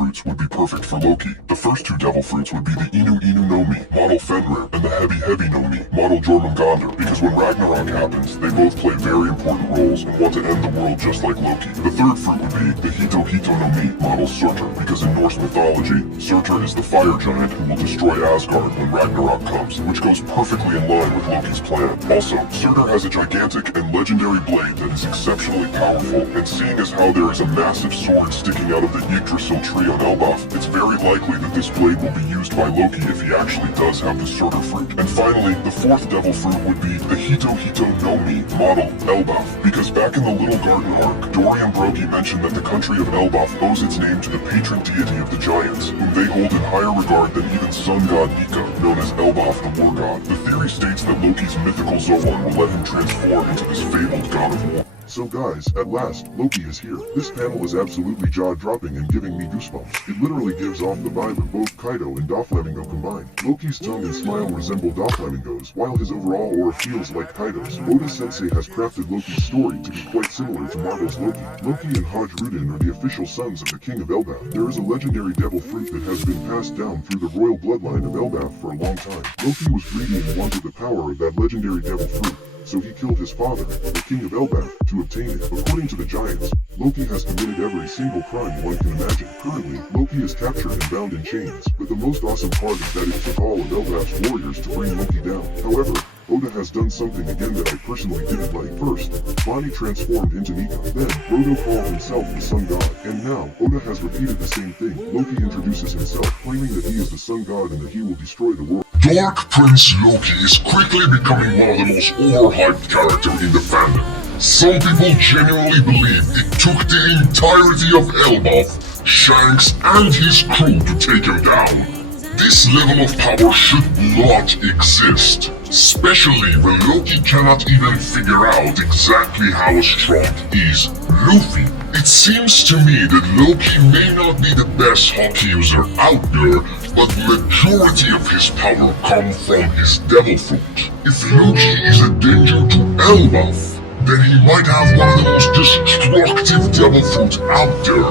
fruits would be perfect for Loki. The first two devil fruits would be the Inu Inu no Mi, model Fenrir, and the Heavy Heavy no Mi, model Jormungandr, because when Ragnarok happens, they both play very important roles and want to end the world just like Loki. The third fruit would be the Hito Hito no Mi, model Surtur, because in Norse mythology, Surtur is the fire giant who will destroy Asgard when Ragnarok comes, which goes perfectly in line with Loki's plan. Also, Surtur has a gigantic and legendary blade that is exceptionally powerful, and seeing as how there is a massive sword sticking out of the Yggdrasil tree on Elbaf, it's very likely that this blade will be used by Loki if he actually does have the Surtur fruit. And finally, the fourth devil fruit would be the Hito Hito no Mi, model Elbaf, because back in the Little Garden arc, Dorian Broggie mentioned that the country of Elbaf owes its name to the patron deity of the giants, whom they hold in higher regard than even sun god Ika, known as Elbaf the war god. The theory states that Loki's mythical Zoan will let him transform into this fabled god of war. So guys, at last, Loki is here. This panel is absolutely jaw-dropping and giving me goosebumps. It literally gives off the vibe of both Kaido and Doflamingo combined. Loki's tongue and smile resemble Doflamingo's, while his overall aura feels like Kaido's. Oda-sensei has crafted Loki's story to be quite similar to Marvel's Loki. Loki and Hodge Rudin are the official sons of the King of Elbaf. There is a legendary devil fruit that has been passed down through the royal bloodline of Elbaf for a long time. Loki was greedy and wanted the power of that legendary devil fruit, so he killed his father, the king of Elbaf, to obtain it. According to the giants, Loki has committed every single crime one can imagine. Currently, Loki is captured and bound in chains, but the most awesome part is that it took all of Elbaf's warriors to bring Loki down. However, Oda has done something again that I personally didn't like. First, Bonnie transformed into Nika. Then, Rodo called himself the Sun God. And now, Oda has repeated the same thing. Loki introduces himself, claiming that he is the Sun God and that he will destroy the world. Dark Prince Loki is quickly becoming one of the most overhyped characters in the fandom. Some people genuinely believe it took the entirety of Elbaf, Shanks, and his crew to take him down. This level of power should not exist, especially when Loki cannot even figure out exactly how strong is Luffy. It seems to me that Loki may not be the best hockey user out there, but the majority of his power comes from his devil fruit. If Loki is a danger to Elbaf, then he might have one of the most destructive devil fruits out there,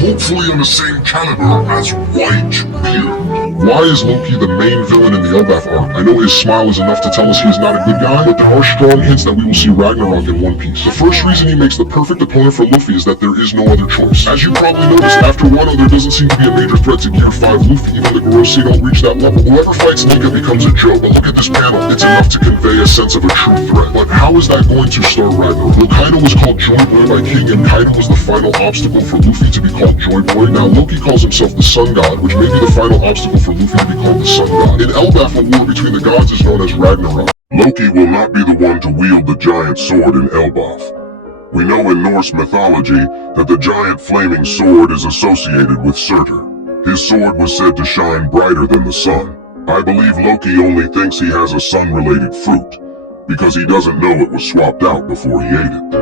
hopefully on the same caliber as Whitebeard. Why is Loki the main villain in the Elbaf arc? I know his smile is enough to tell us he's not a good guy, but there are strong hints that we will see Ragnarok in One Piece. The first reason he makes the perfect opponent for Luffy is that there is no other choice. As you probably noticed, after Wano there doesn't seem to be a major threat to Gear 5 Luffy, even the Gorosei don't reach that level. Whoever fights Nika becomes a joke, but look at this panel, it's enough to convey a sense of a true threat. But how is that going to start Ragnarok? Well, Kaido was called Joy Boy by King, and Kaido was the final obstacle for Luffy to be called Joy Boy. Now Loki calls himself the Sun God, which may be the final obstacle for Luffy to be called the Sun God. In Elbaf, a war between the gods is known as Ragnarok. Loki will not be the one to wield the giant sword in Elbaf. We know in Norse mythology that the giant flaming sword is associated with Surtur. His sword was said to shine brighter than the sun. I believe Loki only thinks he has a sun-related fruit, because he doesn't know it was swapped out before he ate it.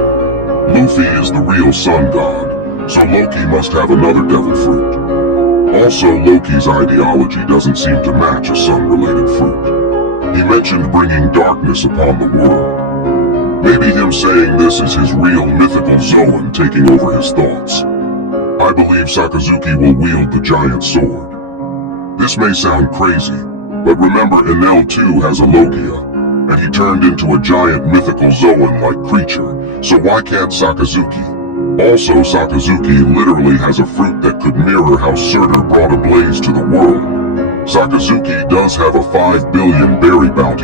Luffy is the real sun god, so Loki must have another devil fruit. Also, Loki's ideology doesn't seem to match a sun-related fruit. He mentioned bringing darkness upon the world. Maybe him saying this is his real mythical Zoan taking over his thoughts. I believe Sakazuki will wield the giant sword. This may sound crazy, but remember Enel too has a Logia, and he turned into a giant mythical Zoan-like creature, so why can't Sakazuki? Also, Sakazuki literally has a fruit that could mirror how Surtur brought a blaze to the world. Sakazuki does have a 5 billion berry bounty.